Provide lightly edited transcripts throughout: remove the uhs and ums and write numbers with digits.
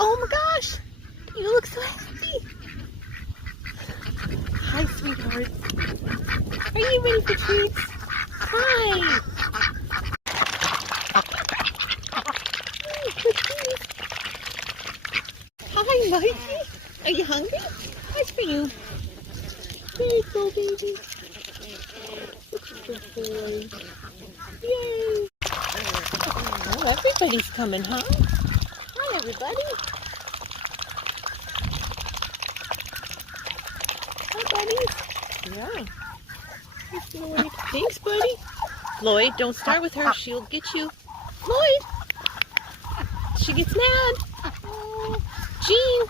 Oh my gosh! You look so happy. Hi, sweetheart. Are you ready for treats? Hi. Oh, cookies. Hi, Mikey. Are you hungry? What's for you? There you go, baby. Such a good boy. Yay! Oh, everybody's coming, huh? Hi, everybody. Hi, buddies. Yeah. Hey, Floyd. Thanks, buddy. Floyd, don't start with her. She'll get you. Floyd! She gets mad. Oh, Jean.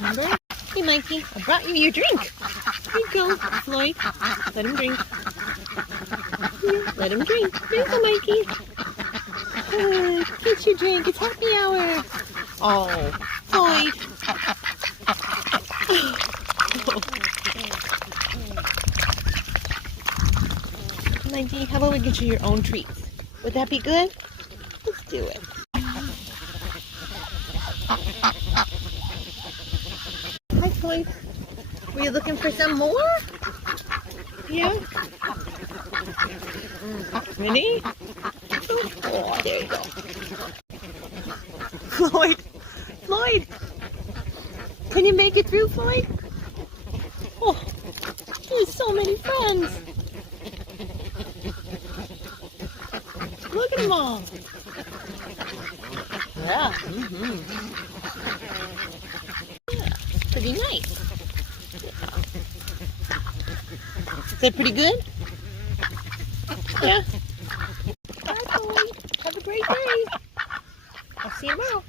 Remember? Hey, Mikey, I brought you your drink. Here you go, Floyd. Let him drink. Here, let him drink. There you go, Mikey. Good. Get your drink. It's happy hour. Oh, Floyd. Mikey, how about we get you your own treats? Would that be good? Let's do it. Hi, Floyd. Were you looking for some more? Yeah? Ready? Oh, there you go. Floyd! Floyd! Can you make it through, Floyd? Oh, there's so many friends. Look at them all. Yeah. Yeah, pretty nice. Yeah. Is that pretty good? Yeah. Bye, Floyd. Have a great day. I'll see you tomorrow.